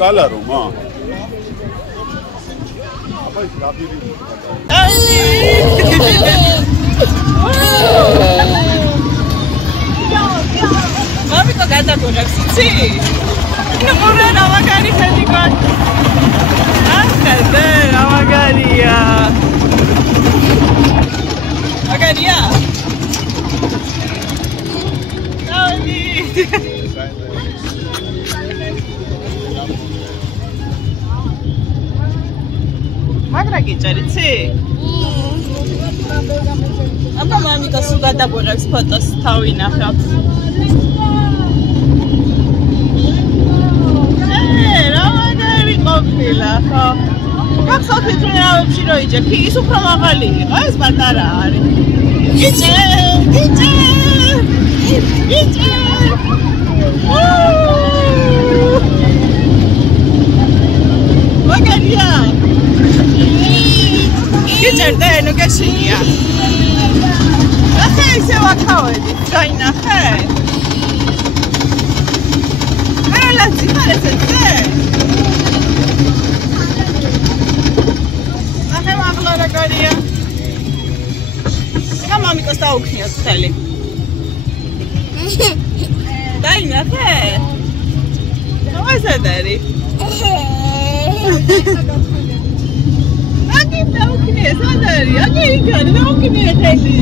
სალარო მა აბა ის ლაბირინტი მამიკო გადაგურებს იცი? მორა რა მაგარი ხედი გან ახლა რა მაგარია მაგარია დავი მაგრა გიჭერიცი? აბა მამიკო სულ გადაგურებს ფოტოს თავი ნახავთ ყოფილა ხო? გახსოვთ რომ ვაფშე რო იჯე, ის უფრო მაღალი იყო, ეს პატარა არის. იჯე! მაგარია! იჯერდე, ნუ გაშინია. ახლა ისე ვაქავედი, დაინახე? არა, ძიმარეზე Maria. Come mami sta uknia steli. Dai na fe. Come sei dari? Aqui tá uknia, sta dari. Aqui cara, não uknia teli.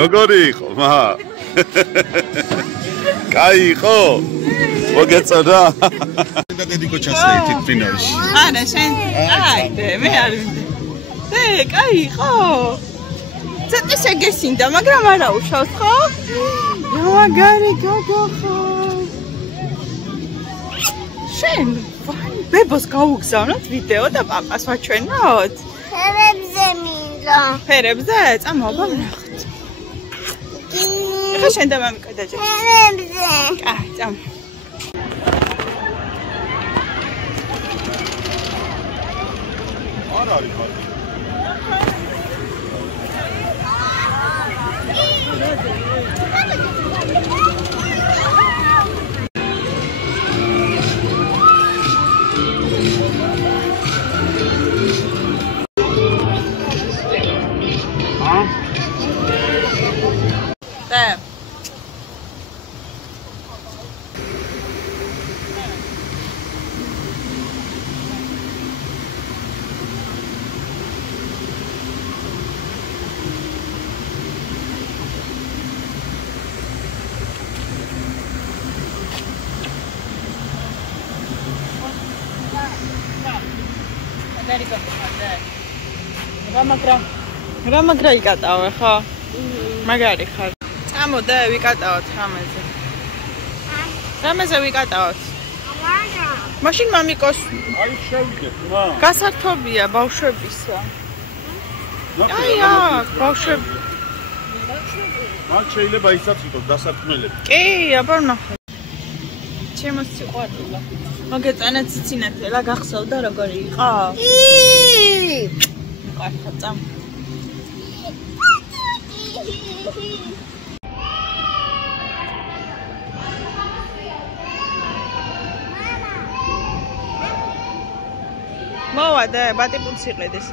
გოგორი იყო მა კაი იყო მოგეწოდა და დედიკო ჩასაითით ფინალში არა შენ აიდე მე არ ვიდე კაი იყო ცოტა შეგესინდა მაგრამ არა უშავს ხო რა მაგარი გოგო ხო შენ ბებოს გავუგზავნოთ ვიდეო და პაპას ვაჩვენოთ ფერებზე მინდა ფერებზე წამოვა ვნახოთ ეხლა შენ და მამიკა დაჯერეთ ფერებზე კაი წამ არ არის ხარ რა მაგრა იკატავე ხო? მაგარი ხარ. წამოდე ვიკატავოთ რამეზე. რამეზე ვიკატავოთ? მაშინ მამიკოს აი შევიდეთ რა. გასართობია ბავშვებისა. აი ბავშვები. მათ შეიძლება ისაც იყოს დასარტყმელები. კი, აბა ნახე. ჩემო სიყვარულო. მოგეწონა ციცინათელა გახსოვდა როგორი იყო? მყარხა წამ. მოვადე, ბატიპულს იყედეს.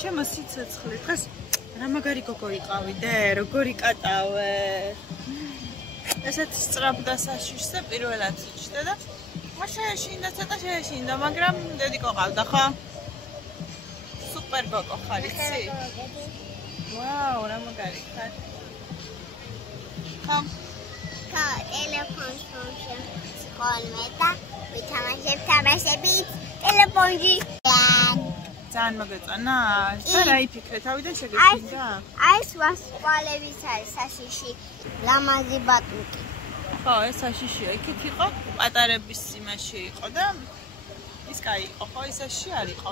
ჩემო სიცოცხლე დღეს რა მაგარი გოგო იყავიდე, როგორი კატავე. ესეც სწრაფდა საშიშზე პირველად იჭდა და შეეშინდა, ცოტა შეეშინდა, მაგრამ დედიკო ყავდა, ხო? სუპერ გოგო ხარ, იცი? ვაუ, რა მაგარი ხარ. ხომ? ხო, ტელეფონს ხოლმე და ვითამაშებ თამაშებით ტელეფონში. ძალიან მოგეწონა? და რა იფიქრე, თავიდან შეგეშინდა? აი, ვასწავლების არის საშიში, ლამაზი ბატუკი. ხო, ეს საშიშია, იქით იყო, პატარების იმაში იყო და ის კაი იყო, ხო, ისაში არ იყო.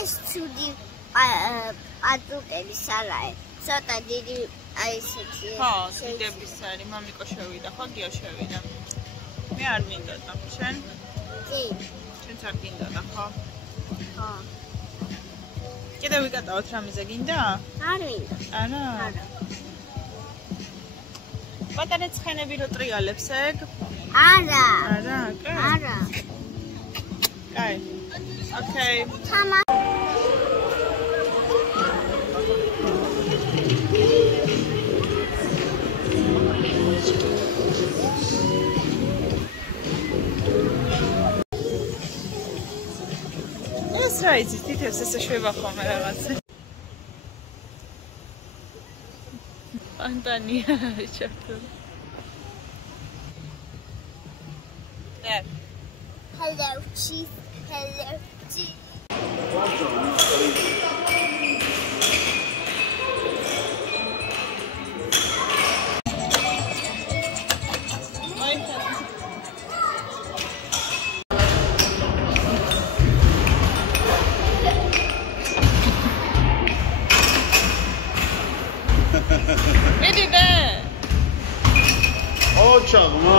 ეს ცუდი პატუკების არაა. ცოტა დიდი აი ესეთი. ხო, დიდების არის, მამიკო შევიდა, ხო, გიო შევიდა. მე არ მინდოდა, შენ? კი. შენც არ გინდოდა, ხო? ხო. კიდევ ვიკატავთ რამეზე გინდა? არ მინდა. არა. არა. პატარა ცხენები რო ტრიალებს ეგ? არა. არა, კაი. არა. კაი. ოკეი. თამა ეს რა იცით, თითებს ესე შვება ხოლმე რაღაცა. Antonia, chato. Hello, cheese. Hello, cheese. Çakma.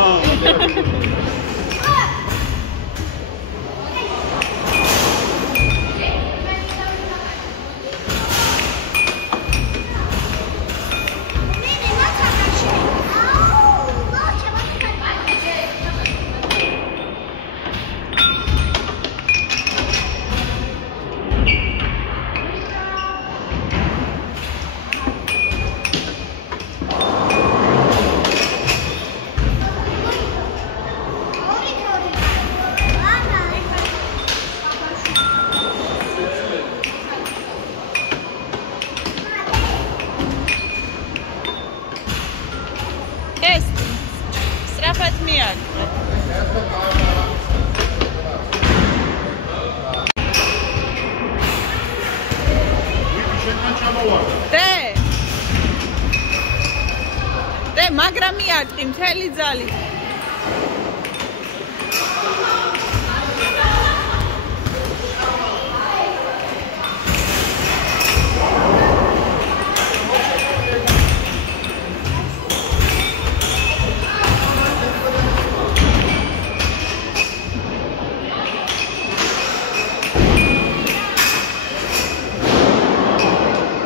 მაგრამ მიარტყი მთელი ძალით.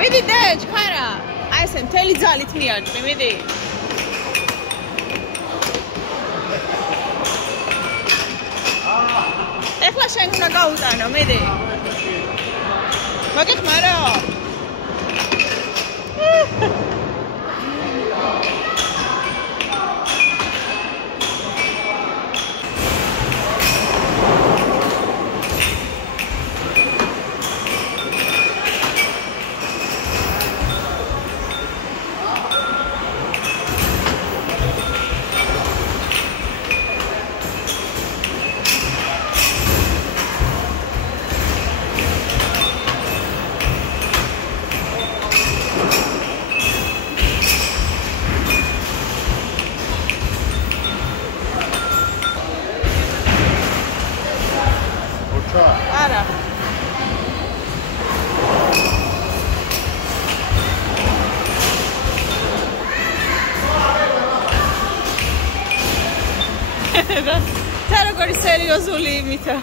მიდი დეჯ, ხარა. აი ესე მთელი ძალით მიარტყი, მიდი. ეხლა შენ უნდა გაუტანო, მიდი. მოგეხმარო? და როგორი სერიოზული იმითო.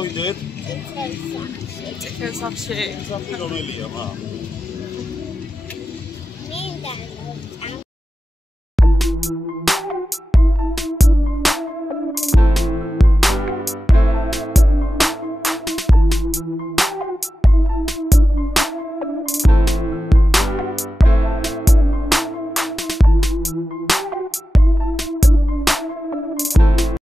ავიდეთ. წითელ სახში. სამი რომელია, მა?